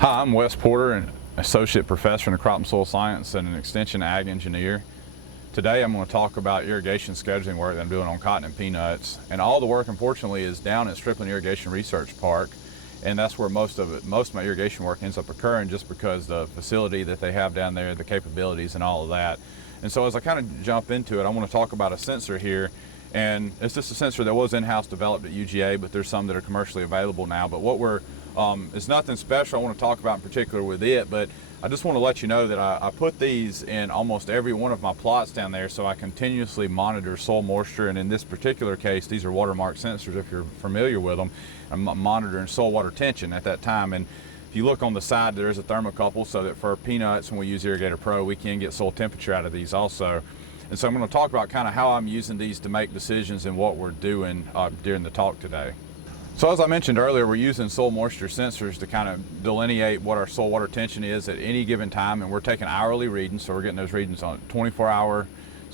Hi, I'm Wes Porter, an associate professor in crop and soil science and an extension ag engineer. Today I'm going to talk about irrigation scheduling work that I'm doing on cotton and peanuts. And all the work, unfortunately, is down at Stripling Irrigation Research Park. And that's where most of my irrigation work ends up occurring, just because the facility that they have down there, the capabilities and all of that. And so as I kind of jump into it, I want to talk about a sensor here. And it's just a sensor that was in-house developed at UGA, but there's some that are commercially available now. But it's nothing special I want to talk about in particular with it, but I just want to let you know that I put these in almost every one of my plots down there, so I continuously monitor soil moisture. And in this particular case, these are watermark sensors, if you're familiar with them. I'm monitoring soil water tension at that time. And if you look on the side, there is a thermocouple, so that for peanuts, when we use Irrigator Pro, we can get soil temperature out of these also. And so I'm going to talk about kind of how I'm using these to make decisions and what we're doing during the talk today. So as I mentioned earlier, we're using soil moisture sensors to kind of delineate what our soil water tension is at any given time, and we're taking hourly readings, so we're getting those readings on 24 hours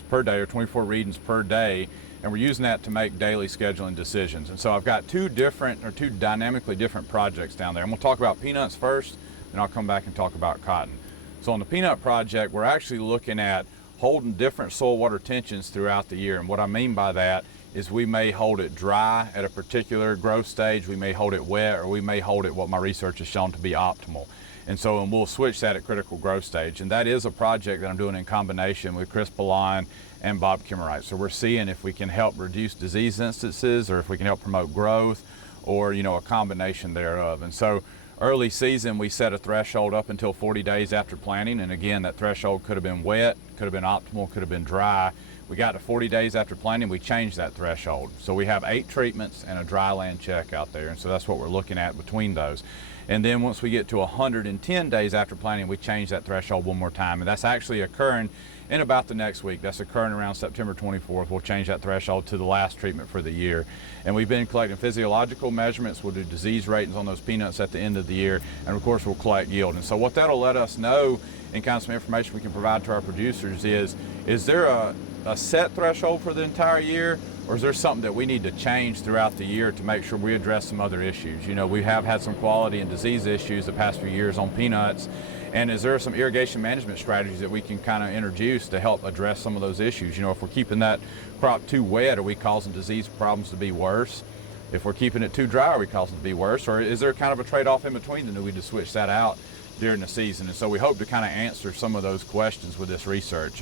per day or 24 readings per day, and we're using that to make daily scheduling decisions. And so I've got two dynamically different projects down there. I'm going to talk about peanuts first, and I'll come back and talk about cotton. So on the peanut project, we're actually looking at holding different soil water tensions throughout the year. And what I mean by that is we may hold it dry at a particular growth stage, we may hold it wet, or we may hold it what my research has shown to be optimal. And we'll switch that at critical growth stage. And that is a project that I'm doing in combination with Chris Beline and Bob Kimmerite. So we're seeing if we can help reduce disease instances, or if we can help promote growth, or a combination thereof. And so early season, we set a threshold up until 40 days after planting. And again, that threshold could have been wet, could have been optimal, could have been dry. We got to 40 days after planting, we changed that threshold. So we have 8 treatments and a dry land check out there. And so that's what we're looking at between those. And then once we get to 110 days after planting, we change that threshold one more time. And that's actually occurring in about the next week. That's occurring around September 24th. We'll change that threshold to the last treatment for the year. And we've been collecting physiological measurements. We'll do disease ratings on those peanuts at the end of the year. And of course, we'll collect yield. And so what that'll let us know, and kind of some information we can provide to our producers, is there a set threshold for the entire year, or is there something that we need to change throughout the year to make sure we address some other issues? We have had some quality and disease issues the past few years on peanuts, and is there some irrigation management strategies that we can kind of introduce to help address some of those issues? If we're keeping that crop too wet, are we causing disease problems to be worse? If we're keeping it too dry, are we causing it to be worse? Or is there kind of a trade-off in between, and do we just switch that out during the season? And so we hope to kind of answer some of those questions with this research.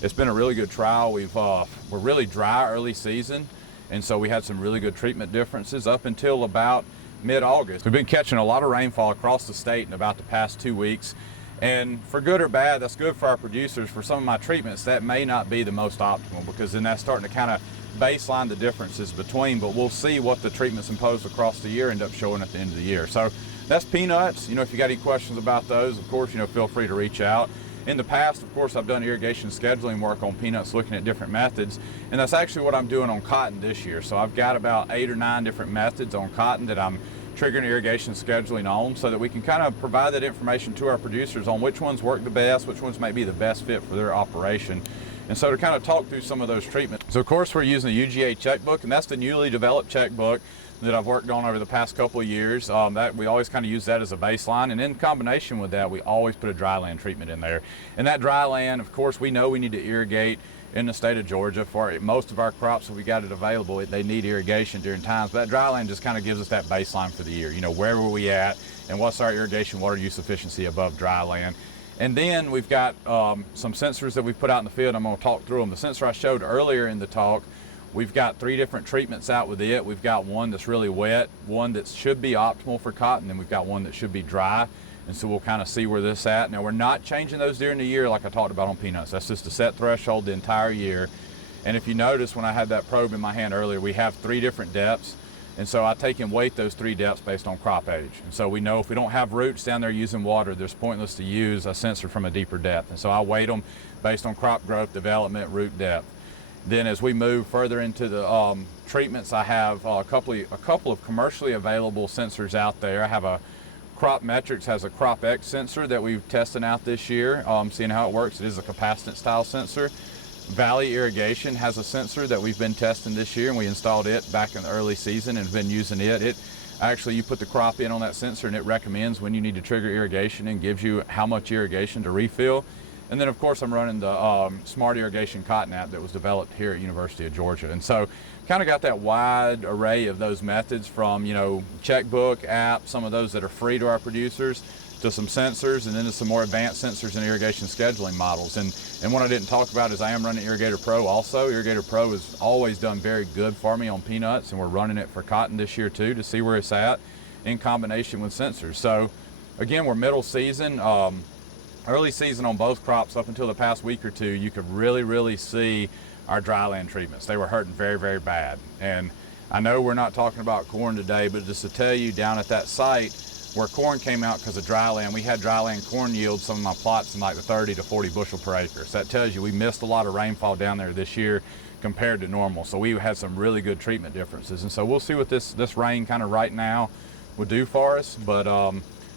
It's been a really good trial. We're really dry early season, and so we had some really good treatment differences up until about mid-August. We've been catching a lot of rainfall across the state in about the past 2 weeks, and for good or bad, that's good for our producers. For some of my treatments, that may not be the most optimal, because then that's starting to kind of baseline the differences between, but we'll see what the treatments imposed across the year end up showing at the end of the year. So that's peanuts. If you got any questions about those, of course, feel free to reach out. In the past, of course, I've done irrigation scheduling work on peanuts, looking at different methods, and that's actually what I'm doing on cotton this year. So I've got about 8 or 9 different methods on cotton that I'm triggering irrigation scheduling on, so that we can kind of provide that information to our producers on which ones work the best, which ones may be the best fit for their operation. And so to kind of talk through some of those treatments. So of course, we're using the UGA checkbook, and that's the newly developed checkbook that I've worked on over the past couple of years. That we always kind of use that as a baseline, and in combination with that, we always put a dry land treatment in there. And that dry land, of course, we know we need to irrigate in the state of Georgia. For most of our crops, if we got it available, they need irrigation during times. But that dry land just kind of gives us that baseline for the year. Where were we at, and what's our irrigation water use efficiency above dry land? And then we've got some sensors that we've put out in the field. I'm going to talk through them. The sensor I showed earlier in the talk, we've got 3 different treatments out with it. We've got one that's really wet, one that should be optimal for cotton, and we've got one that should be dry. And so we'll kind of see where this is at. Now, we're not changing those during the year like I talked about on peanuts. That's just a set threshold the entire year. And if you notice, when I had that probe in my hand earlier, we have 3 different depths. And so I take and weight those 3 depths based on crop age. And so we know if we don't have roots down there using water, there's pointless to use a sensor from a deeper depth. And so I weight them based on crop growth, development, root depth. Then as we move further into the treatments, I have a couple of commercially available sensors out there. I have a Crop Metrics has a Crop X sensor that we've tested out this year, seeing how it works. It is a capacitance style sensor. Valley Irrigation has a sensor that we've been testing this year, and we installed it back in the early season and have been using it. Actually, you put the crop in on that sensor and it recommends when you need to trigger irrigation and gives you how much irrigation to refill. And then of course I'm running the Smart Irrigation Cotton app that was developed here at University of Georgia. And so kind of got that wide array of those methods from, you know, checkbook app, some of those that are free to our producers, to some sensors, and then to some more advanced sensors and irrigation scheduling models. And what I didn't talk about is I am running Irrigator Pro also. Irrigator Pro has always done very good for me on peanuts, and we're running it for cotton this year too to see where it's at in combination with sensors. So again, we're middle season, early season on both crops. Up until the past week or two, you could really see our dryland treatments. They were hurting very bad. And I know we're not talking about corn today, but just to tell you, down at that site where corn came out because of dryland, we had dryland corn yield, some of my plots in like the 30 to 40 bushel per acre. So that tells you we missed a lot of rainfall down there this year compared to normal. So we had some really good treatment differences. And so we'll see what this rain kind of right now will do for us. But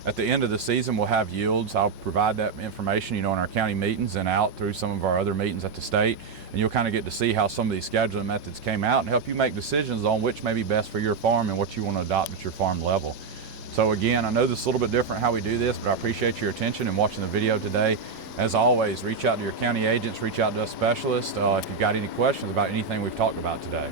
at the end of the season, we'll have yields. I'll provide that information, you know, in our county meetings and out through some of our other meetings at the state. And you'll kind of get to see how some of these scheduling methods came out and help you make decisions on which may be best for your farm and what you want to adopt at your farm level. So again, I know this is a little bit different how we do this, but I appreciate your attention and watching the video today. As always, reach out to your county agents, reach out to us specialists if you've got any questions about anything we've talked about today.